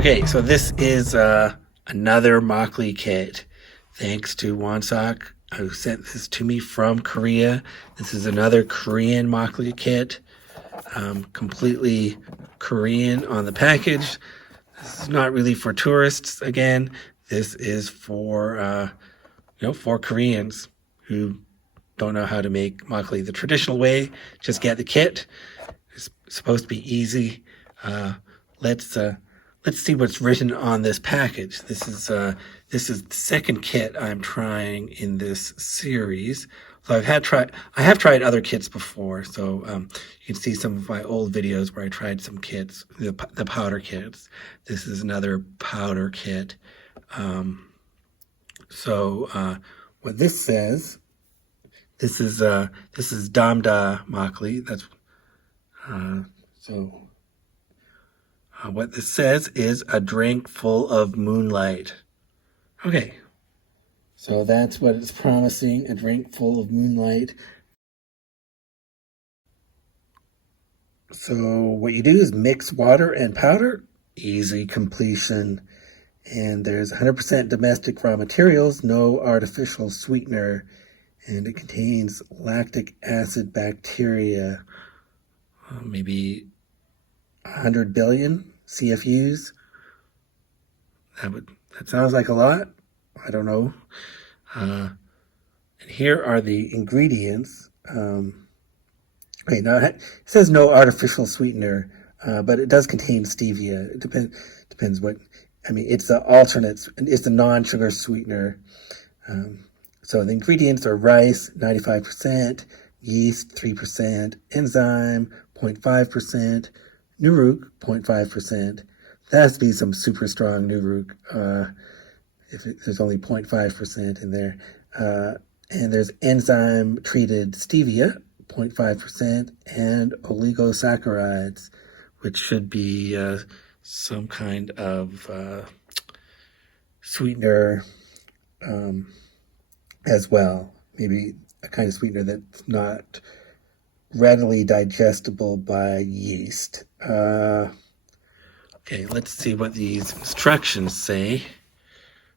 Okay, so this is another makgeolli kit. Thanks to Wonsak, who sent this to me from Korea. This is another Korean makgeolli kit, completely Korean on the package. This is not really for tourists. Again, this is for for Koreans who don't know how to make makgeolli the traditional way. Just get the kit. It's supposed to be easy. Let's see what's written on this package. This is the second kit I'm trying in this series. So I have tried other kits before. So you can see some of my old videos where I tried some kits, the powder kits. This is another powder kit. What this says, this is DAMDA makgeolli. That's what this says is a drink full of moonlight. Okay, so that's what it's promising, a drink full of moonlight. So what you do is mix water and powder, easy completion. And there's 100% domestic raw materials, no artificial sweetener, and it contains lactic acid bacteria, maybe 100 billion CFUs. That sounds like a lot. I don't know. And here are the ingredients. It says no artificial sweetener, but it does contain stevia. It depends what. I mean, it's the alternate. It's the non-sugar sweetener. So the ingredients are rice, 95%, yeast, 3%, enzyme, 0.5%, Nuruk, 0.5%. That has to be some super strong Nuruk, there's only 0.5% in there. And there's enzyme-treated stevia, 0.5%, and oligosaccharides, which should be some kind of sweetener as well. Maybe a kind of sweetener that's not readily digestible by yeast. Okay, let's see what these instructions say.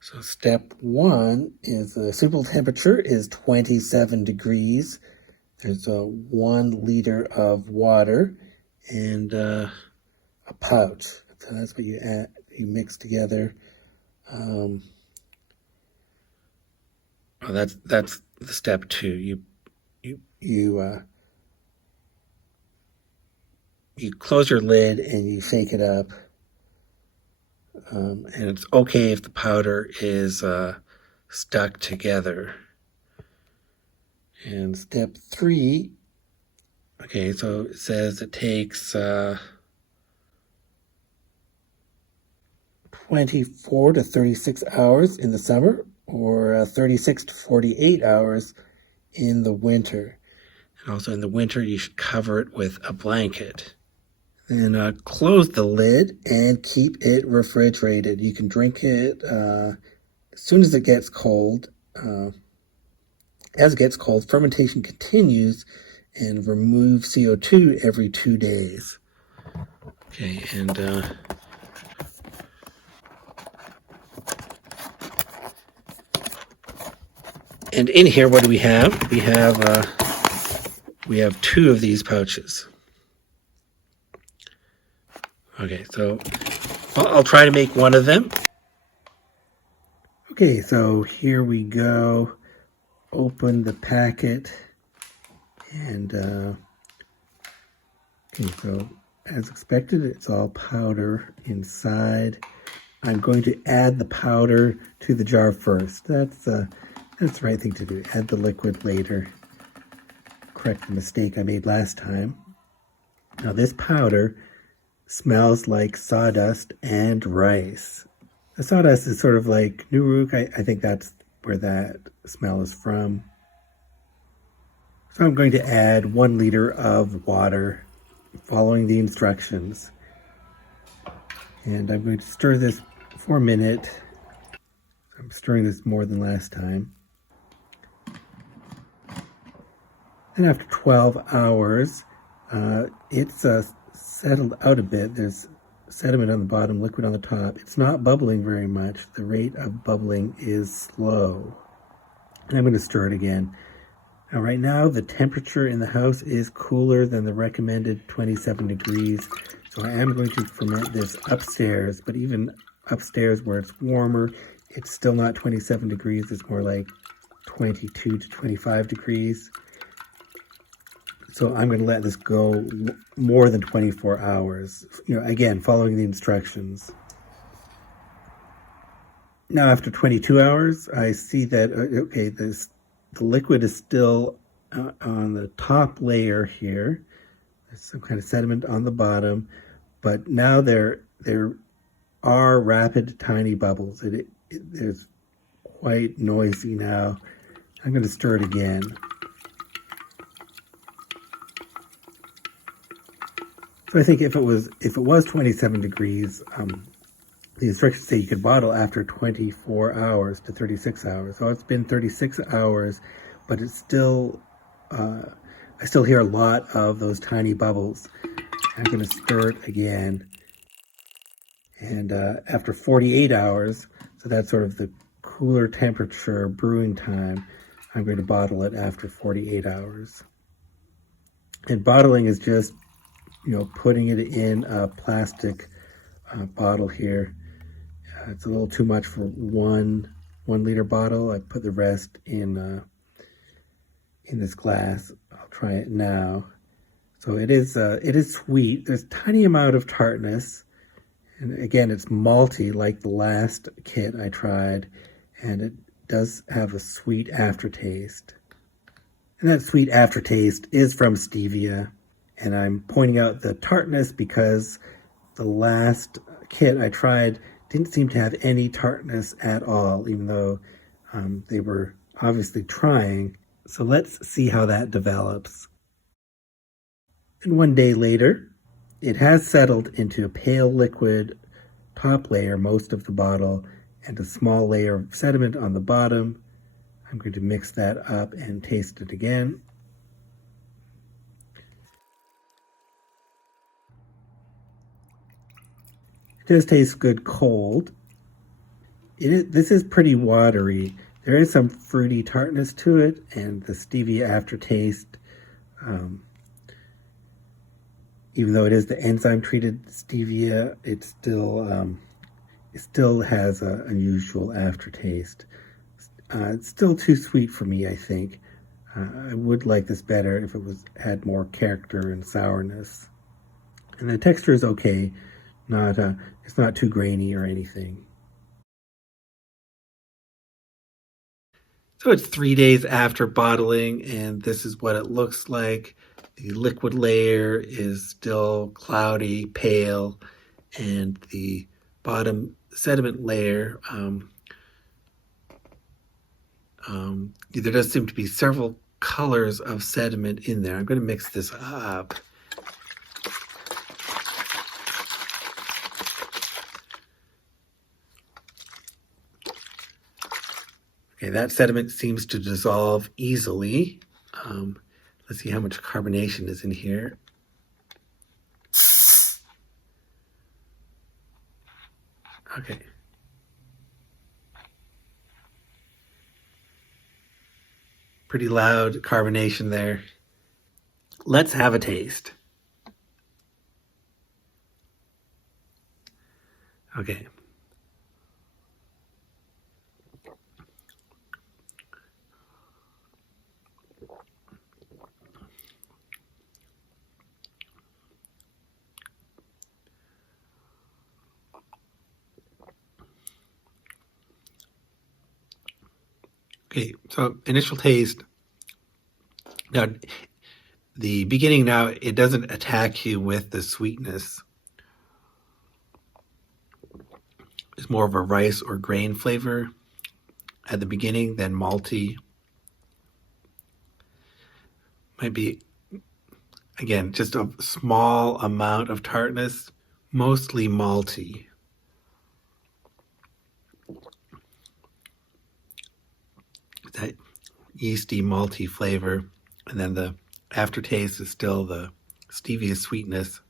So step 1 is the suitable temperature is 27 degrees. There's 1 liter of water and a pouch. So that's what you mix together. That's the step 2. You close your lid and you shake it up. And it's okay if the powder is stuck together. And step 3, okay, so it says it takes 24 to 36 hours in the summer, or 36 to 48 hours in the winter. And also in the winter, you should cover it with a blanket. Then close the lid and keep it refrigerated. You can drink it as soon as it gets cold. As it gets cold, fermentation continues and remove CO2 every 2 days. Okay, and in here, what do we have? We have 2 of these pouches. Okay, so I'll try to make one of them. Okay, so here we go. Open the packet, and okay, so as expected, it's all powder inside. I'm going to add the powder to the jar first. That's the right thing to do. Add the liquid later. Correct the mistake I made last time. Now this powder smells like sawdust and rice. The sawdust is sort of like Nuruk. I think that's where that smell is from. So I'm going to add 1 liter of water, following the instructions. And I'm going to stir this for a minute. I'm stirring this more than last time. And after 12 hours, it's settled out a bit. There's sediment on the bottom, liquid on the top. It's not bubbling very much. The rate of bubbling is slow. And I'm going to stir it again. Now, right now, the temperature in the house is cooler than the recommended 27 degrees. So I am going to ferment this upstairs, but even upstairs where it's warmer, it's still not 27 degrees. It's more like 22 to 25 degrees. So I'm going to let this go more than 24 hours, again, following the instructions. Now, after 22 hours, I see that, okay, the liquid is still on the top layer here. There's some kind of sediment on the bottom, but now there are rapid, tiny bubbles. It's quite noisy now. I'm going to stir it again. So I think if it was 27 degrees, the instructions say you could bottle after 24 hours to 36 hours. So it's been 36 hours, but it's still, I still hear a lot of those tiny bubbles. I'm going to stir it again. And after 48 hours, so that's sort of the cooler temperature brewing time, I'm going to bottle it after 48 hours. And bottling is just putting it in a plastic bottle here. It's a little too much for one liter bottle. I put the rest in this glass. I'll try it now. So it is sweet. There's a tiny amount of tartness, and again, it's malty like the last kit I tried, and it does have a sweet aftertaste. And that sweet aftertaste is from stevia. And I'm pointing out the tartness because the last kit I tried didn't seem to have any tartness at all, even though they were obviously trying. So let's see how that develops. And 1 day later, it has settled into a pale liquid top layer, most of the bottle, and a small layer of sediment on the bottom. I'm going to mix that up and taste it again. It does taste good cold. This is pretty watery. There is some fruity tartness to it, and the stevia aftertaste, even though it is the enzyme-treated stevia, it still has an unusual aftertaste. It's still too sweet for me, I think. I would like this better if it had more character and sourness. And the texture is okay. It's not too grainy or anything. So it's 3 days after bottling, and this is what it looks like. The liquid layer is still cloudy, pale, and the bottom sediment layer, there does seem to be several colors of sediment in there. I'm going to mix this up. Okay, that sediment seems to dissolve easily. Let's see how much carbonation is in here. Okay. Pretty loud carbonation there. Let's have a taste. Okay. Okay, so initial taste. Now, the beginning now, it doesn't attack you with the sweetness. It's more of a rice or grain flavor at the beginning than malty. Might be, again, just a small amount of tartness, mostly malty. That yeasty, malty flavor, and then the aftertaste is still the stevia sweetness.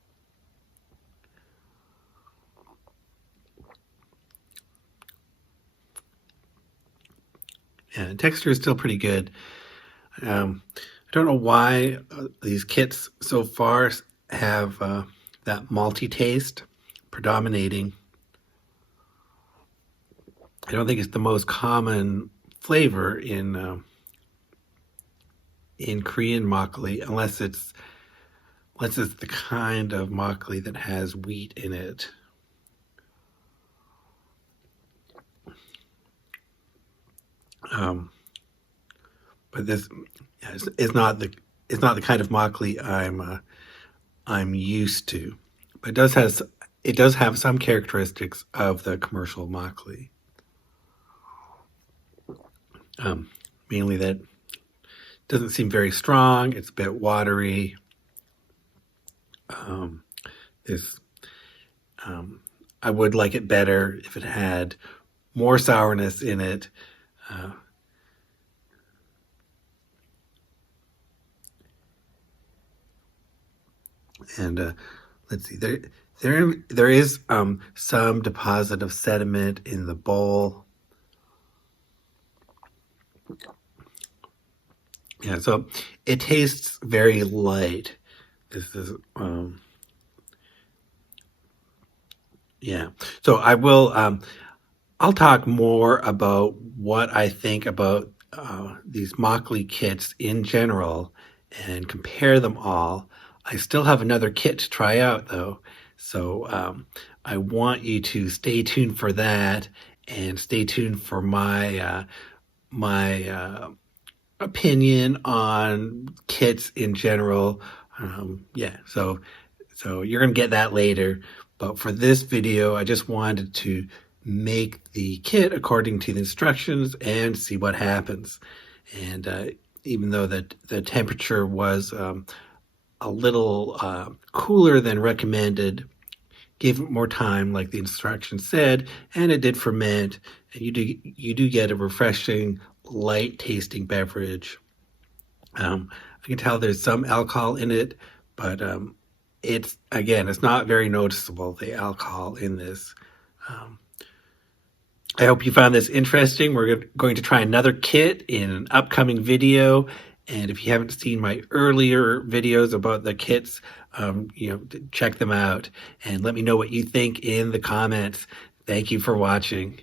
Yeah, texture is still pretty good. I don't know why these kits so far have that malty taste predominating. I don't think it's the most common flavor in Korean makgeolli, unless it's the kind of makgeolli that has wheat in it. But this is not the kind of makgeolli I'm used to. But it does have some characteristics of the commercial makgeolli. Mainly that it doesn't seem very strong. It's a bit watery. I would like it better if it had more sourness in it. And let's see, there is some deposit of sediment in the bowl. Yeah, so it tastes very light. This is yeah. So I'll talk more about what I think about these makgeolli kits in general and compare them all. I still have another kit to try out though, so I want you to stay tuned for that and stay tuned for my opinion on kits in general. Yeah, so you're gonna get that later. But for this video, I just wanted to make the kit according to the instructions and see what happens. And even though the temperature was a little cooler than recommended, gave it more time like the instructions said, and it did ferment, and you do get a refreshing, light tasting beverage. I can tell there's some alcohol in it, but it's not very noticeable, the alcohol in this. I hope you found this interesting. We're going to try another kit in an upcoming video. And if you haven't seen my earlier videos about the kits, check them out and let me know what you think in the comments. Thank you for watching.